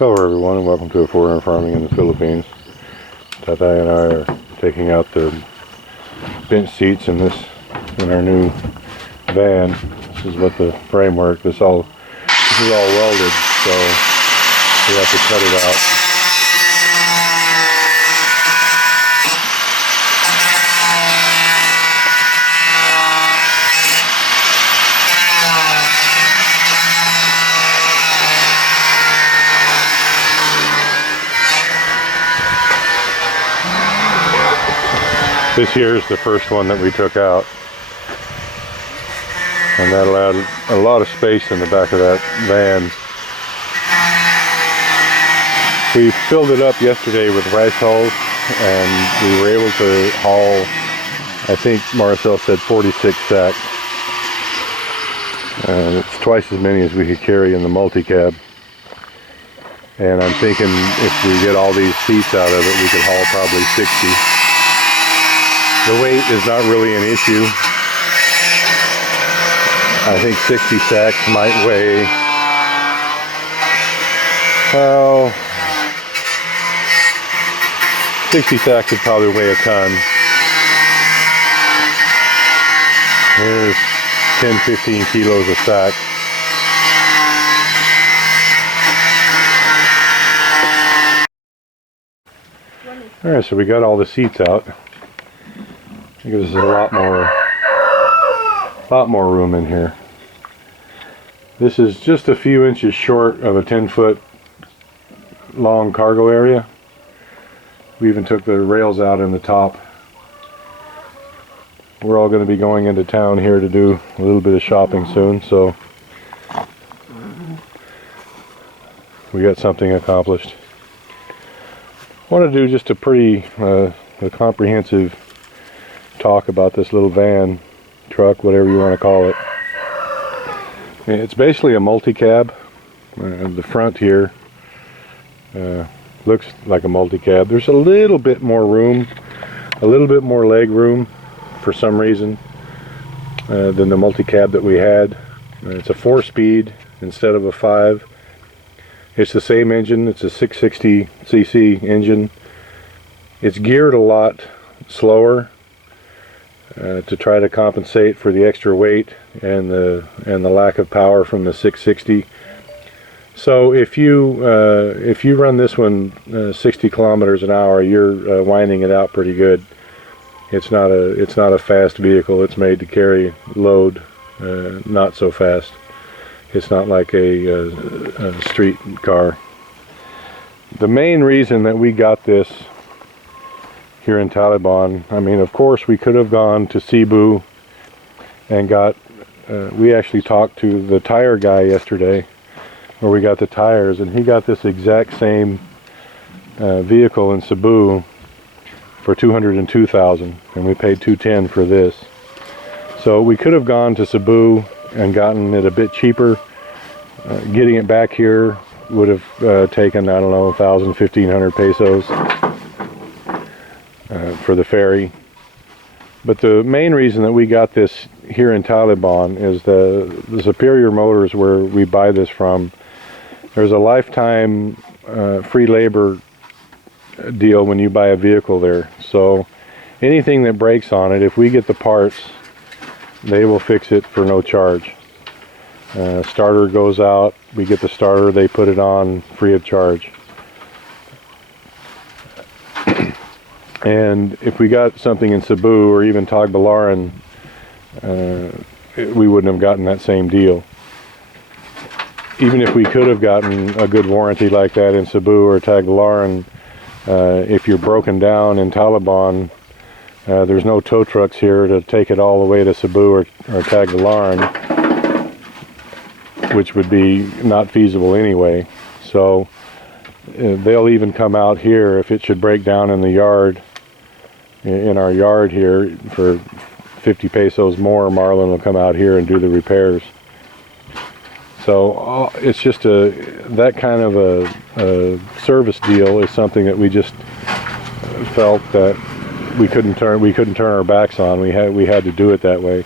Hello everyone, and welcome to Foreigner Farming in the Philippines. Tatay and I are taking out the bench seats in our new van. This is what the framework. This is all welded, so we have to cut it out. This here is the first one that we took out, and that allowed a lot of space in the back of that van. We filled it up yesterday with rice hulls, and we were able to haul, I think Marcel said 46 sacks. And it's twice as many as we could carry in the multi-cab. And I'm thinking if we get all these seats out of it, we could haul probably 60. The weight is not really an issue. I think 60 sacks might weigh, well, 60 sacks would probably weigh a ton. There's 10-15 kilos a sack. Alright, so we got all the seats out. It gives us a lot more room in here. This is just a few inches short of a 10-foot long cargo area. We even took the rails out in the top. We're all going to be going into town here to do a little bit of shopping soon, so we got something accomplished. I want to do just a pretty a comprehensive talk about this little van, truck, whatever you want to call it. It's basically a multi-cab. The front here looks like a multi-cab. There's a little bit more room, a little bit more leg room for some reason than the multi-cab that we had. It's a 4-speed instead of a 5. It's the same engine. It's a 660cc engine. It's geared a lot slower to try to compensate for the extra weight and the lack of power from the 660. So if you run this one 60 kilometers an hour, you're winding it out pretty good. It's not a fast vehicle. It's made to carry load, not so fast. It's not like a street car. The main reason that we got this here in Taliban, I mean, of course we could have gone to Cebu and got, we actually talked to the tire guy yesterday where we got the tires, and he got this exact same vehicle in Cebu for $202,000, and we paid $210 for this. So we could have gone to Cebu and gotten it a bit cheaper. Getting it back here would have taken, I don't know, 1,000, 1,500 pesos for the ferry. But the main reason that we got this here in Taliban is the Superior Motors, where we buy this from. There's a lifetime free labor deal when you buy a vehicle there. So anything that breaks on it, if we get the parts, they will fix it for no charge. Starter goes out, we get the starter, they put it on free of charge. And if we got something in Cebu or even Tagbilaran, we wouldn't have gotten that same deal. Even if we could have gotten a good warranty like that in Cebu or Tagbilaran, if you're broken down in Taliban, there's no tow trucks here to take it all the way to Cebu or Tagbilaran, which would be not feasible anyway. So they'll even come out here if it should break down in the yard, in our yard here, for 50 pesos more. Marlon will come out here and do the repairs. So it's just that kind of a service deal is something that we just felt that we couldn't turn our backs on. We had to do it that way.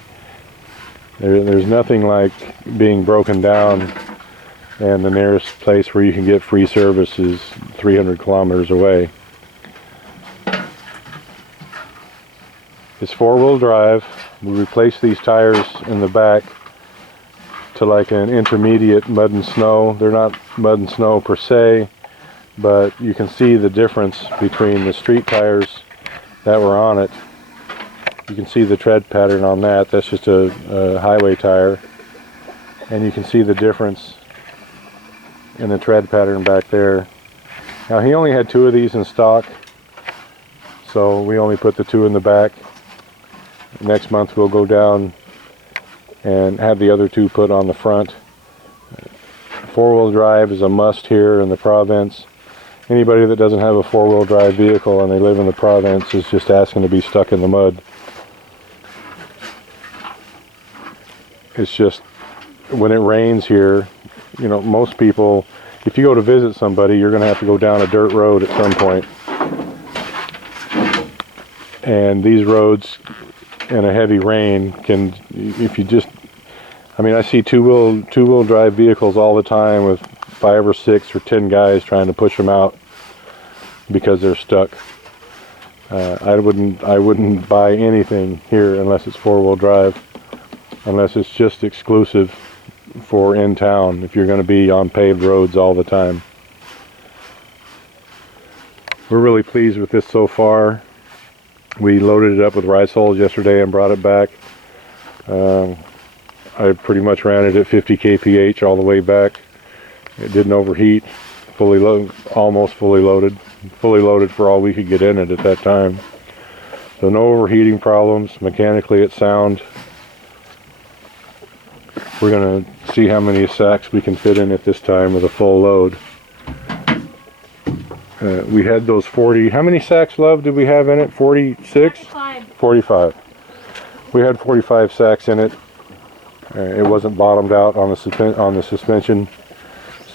There's nothing like being broken down and the nearest place where you can get free service is 300 kilometers away. It's four-wheel drive. We replaced these tires in the back to like an intermediate mud and snow. They're not mud and snow per se, but you can see the difference between the street tires that were on it. You can see the tread pattern on that. That's just a highway tire. And you can see the difference in the tread pattern back there. Now he only had 2 of these in stock, so we only put the 2 in the back. Next month we'll go down and have the other 2 put on the front. Four-wheel drive is a must here in the province. Anybody that doesn't have a four-wheel drive vehicle and they live in the province is just asking to be stuck in the mud. It's just, when it rains here, you know, most people, if you go to visit somebody, you're going to have to go down a dirt road at some point. And these roads in a heavy rain can, if you just, I mean, I see two-wheel drive vehicles all the time with 5 or 6 or 10 guys trying to push them out because they're stuck. I wouldn't buy anything here unless it's four-wheel drive, unless it's just exclusive for in town, if you're going to be on paved roads all the time. We're really pleased with this so far. We loaded it up with rice hulls yesterday and brought it back. I pretty much ran it at 50 kph all the way back. It didn't overheat. Fully loaded, almost fully loaded. Fully loaded for all we could get in it at that time. So no overheating problems. Mechanically it's sound. We're going to see how many sacks we can fit in at this time with a full load. We had those 40, how many sacks, love, did we have in it? 46? 45. We had 45 sacks in it. It wasn't bottomed out on the suspension.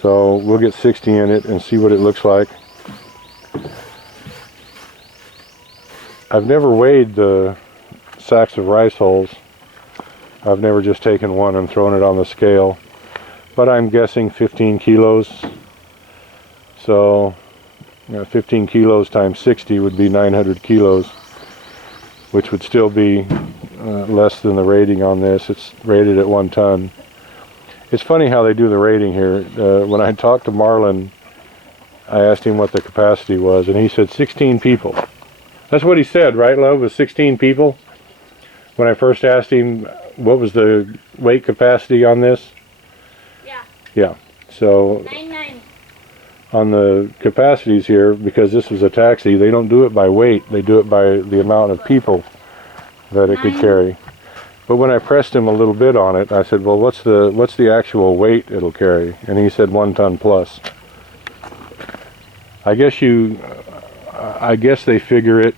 So we'll get 60 in it and see what it looks like. I've never weighed the sacks of rice hulls. I've never just taken one and thrown it on the scale, but I'm guessing 15 kilos. So 15 kilos times 60 would be 900 kilos, which would still be less than the rating on this. It's rated at 1 ton. It's funny how they do the rating here. When I talked to Marlon, I asked him what the capacity was, and he said 16 people. That's what he said, right, love? Was 16 people? When I first asked him what was the weight capacity on this? Yeah. Yeah. So 99. On the capacities here, because this was a taxi, they don't do it by weight. They do it by the amount of people that it could carry. But when I pressed him a little bit on it, I said, well, what's the actual weight it'll carry? And he said 1 ton plus. I guess they figure it.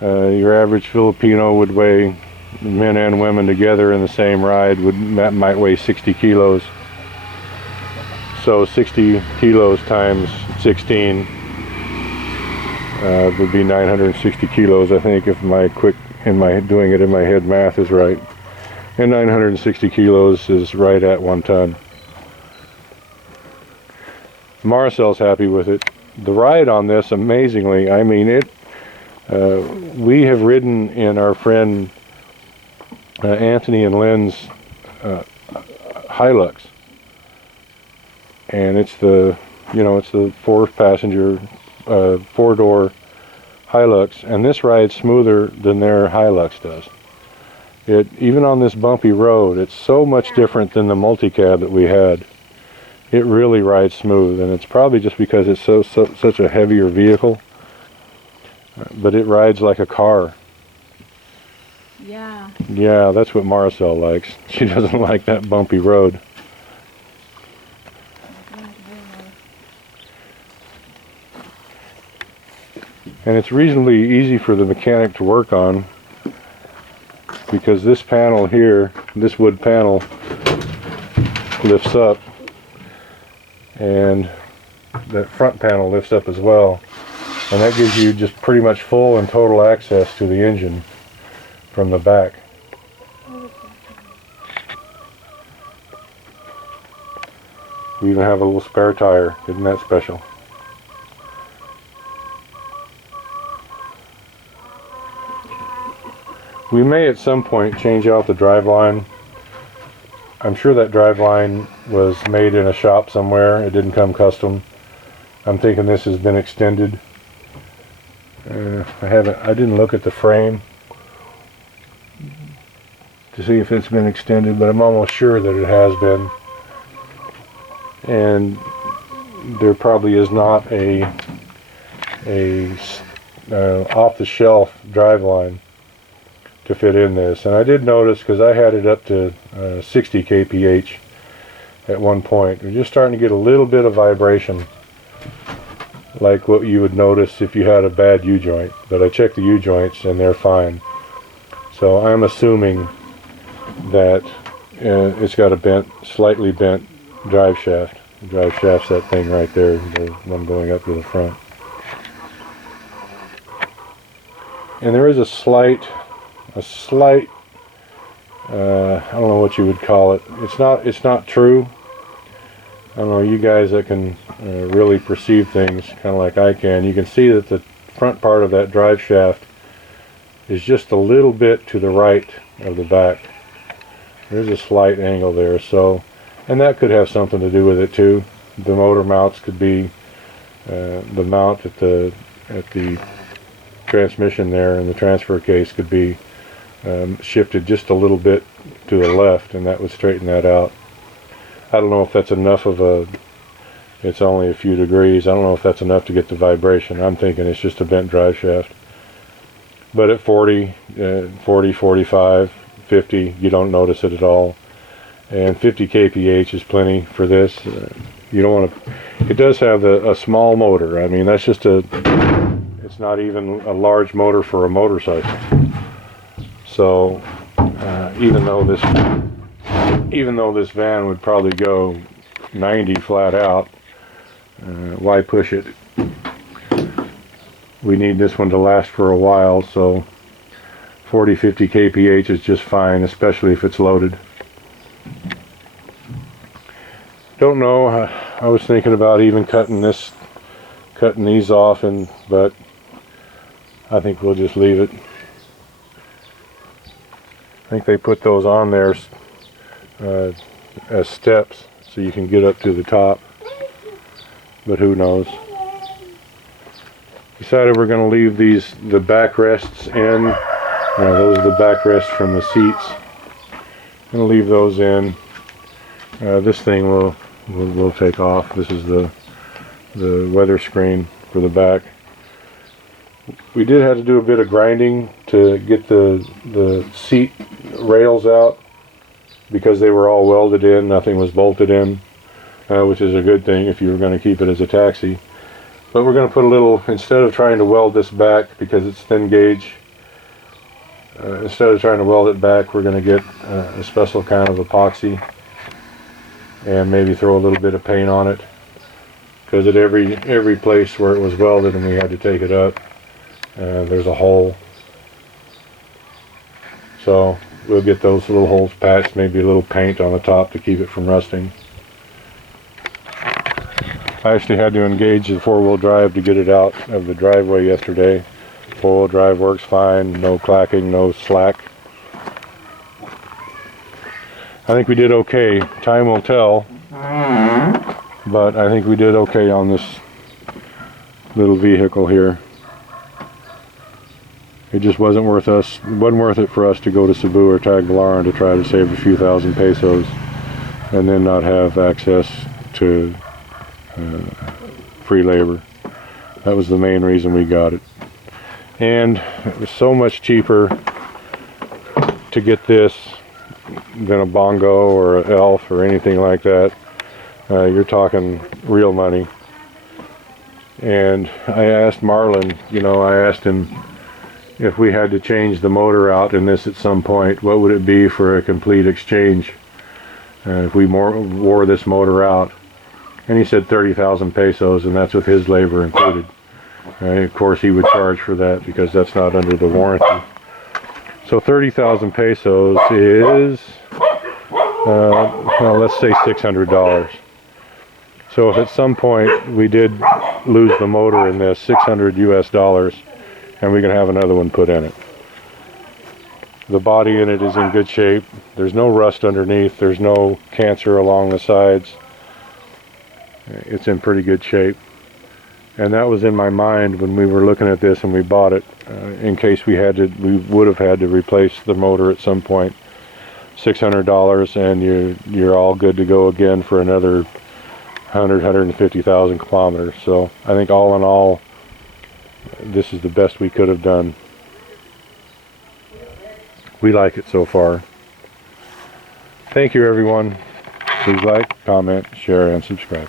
Your average Filipino would weigh, men and women together in the same ride might weigh 60 kilos. So 60 kilos times 16 would be 960 kilos, I think, if doing it in my head math is right. And 960 kilos is right at 1 ton. Marcel's happy with it. The ride on this, amazingly, I mean, we have ridden in our friend Anthony and Lynn's Hilux, and it's the 4-passenger 4-door Hilux, and this rides smoother than their Hilux does. Even on this bumpy road, it's so much different than the multicab that we had. It really rides smooth, and it's probably just because it's such a heavier vehicle, but it rides like a car. Yeah. Yeah, that's what Marcel likes. She doesn't like that bumpy road. And it's reasonably easy for the mechanic to work on, because this panel here, this wood panel, lifts up, and that front panel lifts up as well, and that gives you just pretty much full and total access to the engine from the back. We even have a little spare tire. Isn't that special? We may at some point change out the driveline. I'm sure that driveline was made in a shop somewhere. It didn't come custom. I'm thinking this has been extended. I didn't look at the frame to see if it's been extended, but I'm almost sure that it has been. And there probably is not a off-the-shelf driveline to fit in this. And I did notice, because I had it up to 60 kph at one point, we're just starting to get a little bit of vibration, like what you would notice if you had a bad U-joint. But I checked the U-joints and they're fine. So I'm assuming that it's got a slightly bent drive shaft. The drive shaft's that thing right there, the one going up to the front. And there is a slight, I don't know what you would call it. It's not true. I don't know, you guys that can really perceive things kind of like I can, you can see that the front part of that drive shaft is just a little bit to the right of the back. There's a slight angle there, so, and that could have something to do with it too. The motor mounts could be the mount at the transmission there, and the transfer case could be shifted just a little bit to the left, and that would straighten that out. I don't know if that's enough of a, it's only a few degrees, I don't know if that's enough to get the vibration. I'm thinking it's just a bent drive shaft. But at 40, 45, 50, you don't notice it at all. And 50 kph is plenty for this. You don't want to, it does have a small motor. I mean, that's just it's not even a large motor for a motorcycle. So even though this van would probably go 90 flat out, why push it? We need this one to last for a while, so 40-50 kph is just fine, especially if it's loaded. Don't know, I was thinking about even cutting these off, but I think we'll just leave it. I think they put those on there as steps so you can get up to the top, but who knows. Decided we're going to leave the backrests in. Those are the backrests from the seats. Going to leave those in. This thing we'll take off. This is the weather screen for the back. We did have to do a bit of grinding to get the seat rails out, because they were all welded in, nothing was bolted in, which is a good thing if you were going to keep it as a taxi. But we're going to put a little, instead of trying to weld this back because it's thin gauge, instead of trying to weld it back, we're going to get a special kind of epoxy and maybe throw a little bit of paint on it, because at every place where it was welded and we had to take it up, there's a hole. So we'll get those little holes patched, maybe a little paint on the top to keep it from rusting. I actually had to engage the four-wheel drive to get it out of the driveway yesterday. Four-wheel drive works fine, no clacking, no slack. I think we did okay. Time will tell, but I think we did okay on this little vehicle here. It just wasn't worth it for us to go to Cebu or Tagbilaran to try to save a few thousand pesos and then not have access to free labor. That was the main reason we got it. And it was so much cheaper to get this than a Bongo or an Elf or anything like that. You're talking real money. And I asked Marlon, I asked him, if we had to change the motor out in this at some point, what would it be for a complete exchange if we wore this motor out? And he said 30,000 pesos, and that's with his labor included. Of course, he would charge for that because that's not under the warranty. So 30,000 pesos is, well, let's say $600. So if at some point we did lose the motor in this, $600 US, and we can have another one put in it. The body in it is in good shape. There's no rust underneath. There's no cancer along the sides. It's in pretty good shape. And that was in my mind when we were looking at this and we bought it, in case we would have had to replace the motor at some point. $600, and you're all good to go again for another 150,000 kilometers. So I think all in all, this is the best we could have done. We like it so far. Thank you, everyone. Please like, comment, share, and subscribe.